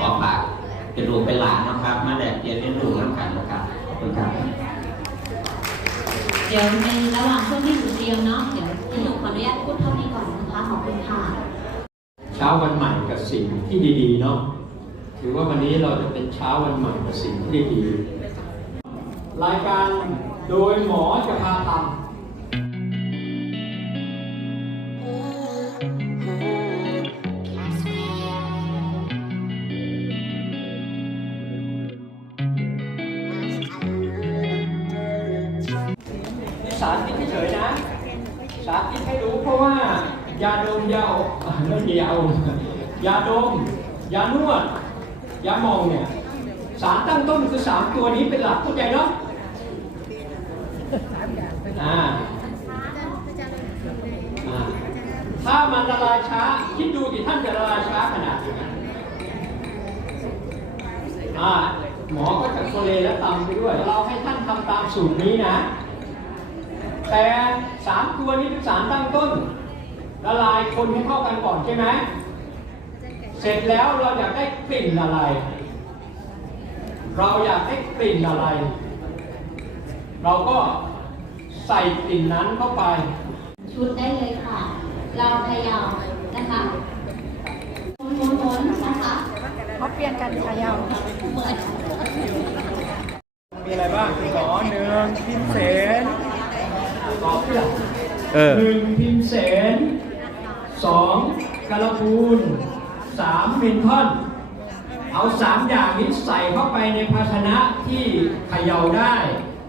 ขอฝากเป็นลูกเป็นหลานนะครับ มาแลกเปลี่ยนเรียนรู้น้ำกันนะครับขอบคุณครับ เดี๋ยวในระหว่างช่วงที่หนูเตรียมเนาะเดี๋ยวพี่หนุ่มขออนุญาตพูดเท่านี้ก่อนนะคะขอบคุณค่ะเช้าวันใหม่กับสิ่งที่ดีๆเนาะถือว่าวันนี้เราจะเป็นเช้าวันใหม่กับสิ่งที่ดีๆรายการโดยหมอจะพาทำ สารที่เฉยๆนะ สาธิตให้รู้เพราะว่ายาดมยาอมอ่าไม่ใช่ยาอมยาดม ยานวด ยาหมองเนี่ยสารตั้งต้นคือสามตัวนี้เป็นหลักเข้าใจเนาะอ่าอ่าถ้ามันละลายช้า คิดดูดิท่านจะละลายช้าขนาดไหนอ่าหมอก็จะโคเลและตำไปด้วย เราให้ท่านทำตามสูตรนี้นะ แต่สามตัวนี้เป็นสารตั้งต้นละลายคนให้เข้ากันก่อนใช่ไหมเสร็จแล้วเราอยากได้กลิ่นอะไร เราอยากได้กลิ่นอะไร เราก็ใส่กลิ่นนั้นเข้าไป ชุดได้เลยค่ะ เราพยายามนะคะหมุนๆนะคะเขาเปลี่ยนกันขยาวเหมือนมีอะไรบ้างขอหนึ่งพิมเสนสอง เออ หนึ่งพิมเสนสองกระพูนสามเมนทอน เอาสามอย่างนี้ใส่เข้าไปในภาชนะที่เขย่าได้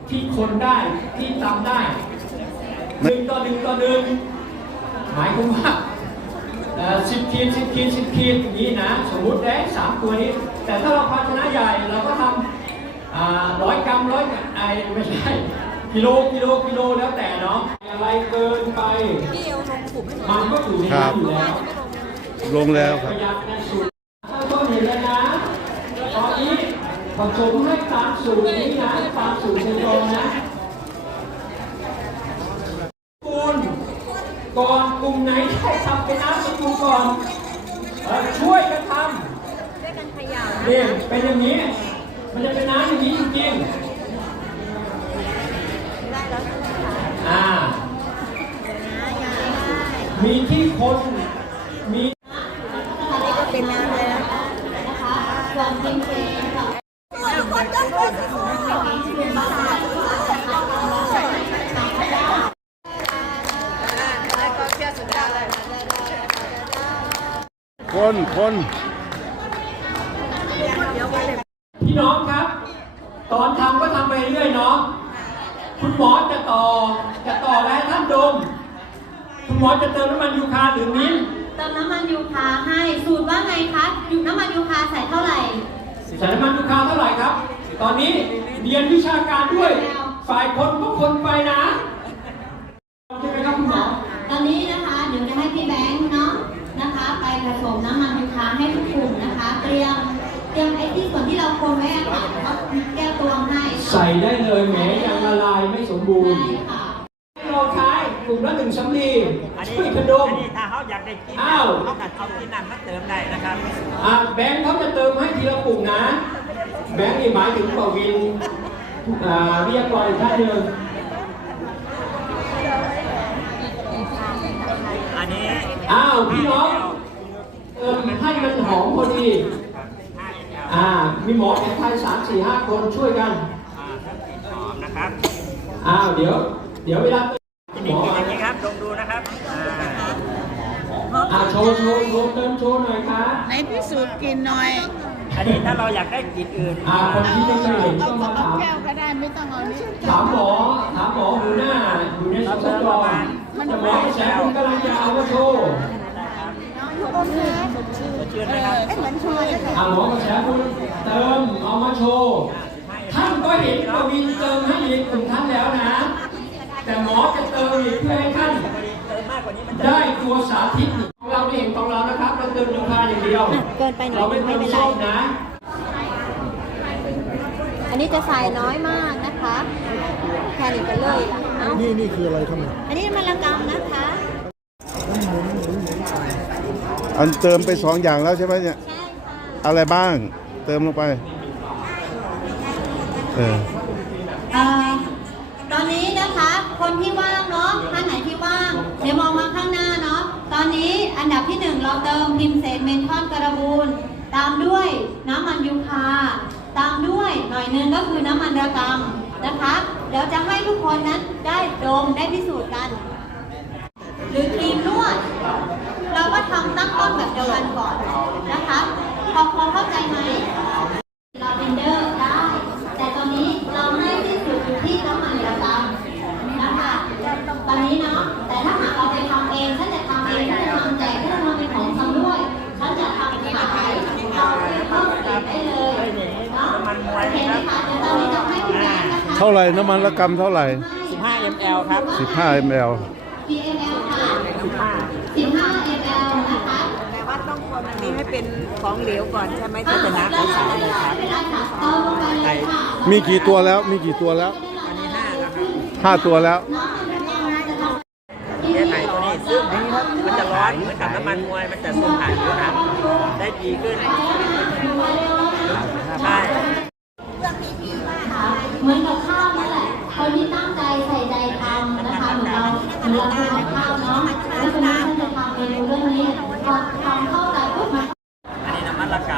ที่คนได้ที่ตำได้หนึ่งต่อหนึ่งต่อหนึ่งหมายความว่าสิบขีดสิบขีดสิบขีดอย่างนี้นะ สมมุติได้สามตัวนี้ แต่ถ้าเราภาชนะใหญ่เราก็ทำร้อยกรัมร้อยไอไม่ใช่กิโลกิโลกิโลแล้วแต่เนาะ อะไรเกินไป มันก็อยู่ในนั้นอยู่แล้วลงแล้วครับประหยัดในสูตรถ้าต้นเห็นแล้วนะ ตอนนี้ผสมให้ตามสูตรนี้นะตามสูตรเซนโดนนะคุณก่อนกลุ่มไหนใครทำเป็นน้ำสกุลก่อนเอ่อช่วยกันทำ เนี่ยเป็นอย่างนี้ มันจะเป็นน้ำอย่างนี้จริงๆอ่า มีที่คนมีอันนี้ก็เป็นน้ำเลยนะคะนะคะส่วนพิมพ์เซนค่ะคนคนพี่น้องครับ ตอนทำก็ทำไปเรื่อยเนาะคุณหมอจะต่อจะต่อแล้วให้ท่านดม คุณหมอจะเติมน้ำมันยูคาหรือมิ้นท์เติมน้ำมันยูคาให้สูตรว่าไงคะอยู่น้ำมันยูคาใส่เท่าไหร่ ใส่น้ำมันยูคาเท่าไหร่ครับ ตอนนี้เรียนวิชาการด้วย ฝ่ายคนก็คนไปนะใช่ไหมครับคุณหมอ ตอนนี้นะคะเดี๋ยวจะให้พี่แบงค์เนาะนะคะ ไปผสมน้ำมันยูคาให้ทุกกลุ่มนะคะ เตรียมเตรียมไอ้ที่ส่วนที่เราคนไว้อะค่ะเอาแก้วตวงให้ใส่ได้เลยแหมยังละลายไม่สมบูรณ์ ใช่ค่ะ ให้เราใช้กลุ่ม ละหนึ่งสำลีอันนี้ช่วยกระดม อันนี้ถ้าเขาอยากได้กินอ้าว เขากัดเอากินนั่นมาเติมได้นะครับ อะแบงค์เขาจะเติมให้ทีละกลุ่มนะ แบงค์นี่หมายถึงปวินอ่าเรียกก่อนอีกท่านหนึ่ง อันนี้อ้าวพี่น้อง เติมให้มันหอมพอดีอ่า มีหมอแผนไทยสามสี่ห้าคนช่วยกัน อ่าถ้าสีหอมนะครับ อ้าว เดี๋ยว เดี๋ยวเวลา ว์โชว์โชว์เติมโชว์หน่อยครับในพิสูจน์กินหน่อย อันนี้ถ้าเราอยากได้กลิ่นอื่นอ่าคนที่ยังไม่เห็นเอาก็สมาองถามแก้วก็ได้ไม่ต้องเอานี้ถามหมอถามหมอหัวหน้าอยู่ในสสจแต่หมอแสงคุณกำลังจะเอามาโชว์โอเคจะชื่นไหมครับเหมือนช่วยอ่าหมอกระแสคุณเติมเอามาโชว์ท่านก็เห็นกวินเติมให้อีกกลุ่มท่านแล้วนะ แต่หมอจะเติมอีกเพื่อให้ท่านเติมมากกว่านี้มันจะได้ตัวสาธิต ติมยูคาอย่างเดียวเกินไปหน่อยเราไม่เติไม่มเป็นไรส้มนะอันนี้จะใส่น้อยมากนะคะแค่นี้ก็เลยละเอ้านี่นี่คืออะไรครับเนี่ยอันนี้มันละกำนะคะอันเติมไปสองอย่างแล้วใช่ไหมเนี่ย ใช่ค่ะอะไรบ้าง เติมลงไป เออเอ่อตอนนี้นะคะ คนที่ว่างเนาะท่านไหนที่ว่าง เดี๋ยวมองมา อันดับที่หนึ่งเราเติมพิมเซนเมนทอนกระบูล ตามด้วยน้ำมันยูคา ตามด้วยหน่อยหนึงก็คือน้ำมันระกำนะคะ เดี๋ยวจะให้ทุกคนนั้นได้ดมได้พิสูจน์กัน หรือครีมนวด เราก็ทำตั้งต้นแบบเดียวกันก่อนนะคะพอพอเข้าใจไหม ท่าไหร่น้ำมันละกำเท่าไหร่ 15 ml ครับ 15 ml PML ค่ะ15 ml นะคะแต่ว่าต้องคนอันนี้ให้เป็นของเหลวก่อนใช่ไหมที่จะน้ำใสๆเลยครับไม่เป็นไรค่ะเติมลงไปเลยค่ะมีกี่ตัวแล้ว มีกี่ตัวแล้ว อันนี้ห้าแล้วครับห้าตัวแล้วแก้ไขตัวนี้ซึ่งมันจะร้อนเหมือนกับน้ำมันมวยมันจะซึมผ่านผิวหนังได้ดีขึ้นใช่ เหมือนกับข้าวนั่นแหละ คนที่ตั้งใจใส่ใจทำนะคะเหมือนเราเหมือนเราทำข้าวเนาะแล้วคนนี้ท่านจะทำเมนูเรื่องนี้พอทำเข้าใจปุ๊บมันอันนี้น้ำมันละก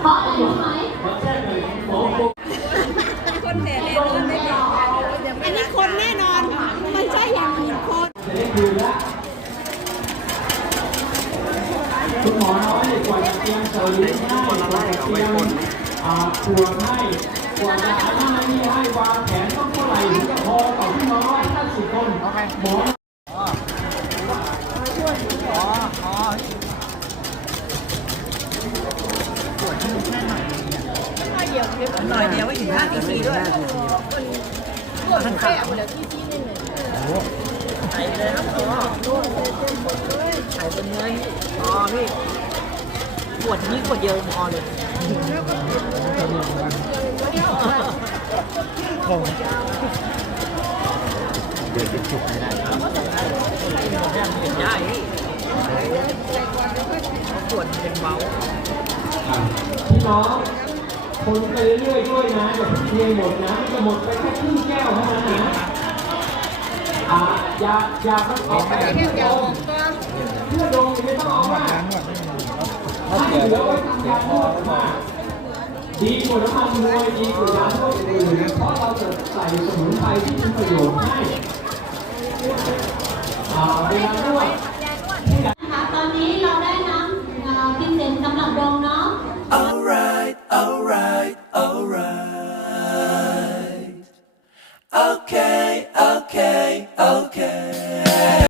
เพราะอะไรรู้ไหมอันนี้คนแน่นอนไม่ใช่อย่างอื่นคนจะได้คืนละคุณหมอน้อยกว่าจะเตรียมเสริมให้กว่าจะเตรียมอ่าตรวจให้ กว่าจะหาหน้าที่ให้วางแผนต้องเท่าไหร่ถึงจะพอต่อพี่น้อยห้าสิบคนหมอหน่อยเดียวไม่ถึง5 cc ด้วยำใส่เลยครับอ๋อใส่เป็นเนื้ออ๋อพี่ ขวดนี้ขวดเดียวพอเลยได้ขวดเป็นเบาพี่น้องคนไปเรื่อยๆด้วยนะอย่าเพิ่งเทหมดนะจะหมดไปแค่ครึ่งแก้วเท่านั้นนะอ่าย่าอย่าไปเอาไปเพื่อดมเพื่อดมไม่ต้องเอามา กให้เหลือไว้ทำยาโทษมาดีกว่าน้ำมันมวยดีกว่ายาโทษอื่นเพราะเราจะใส่สมุนไพรที่เป็นประโยชน์ให้อ่าเวลานวยนะคะตอนนี้เราได้น้ำเอ่อพิเศษสำหรับดมเนาะ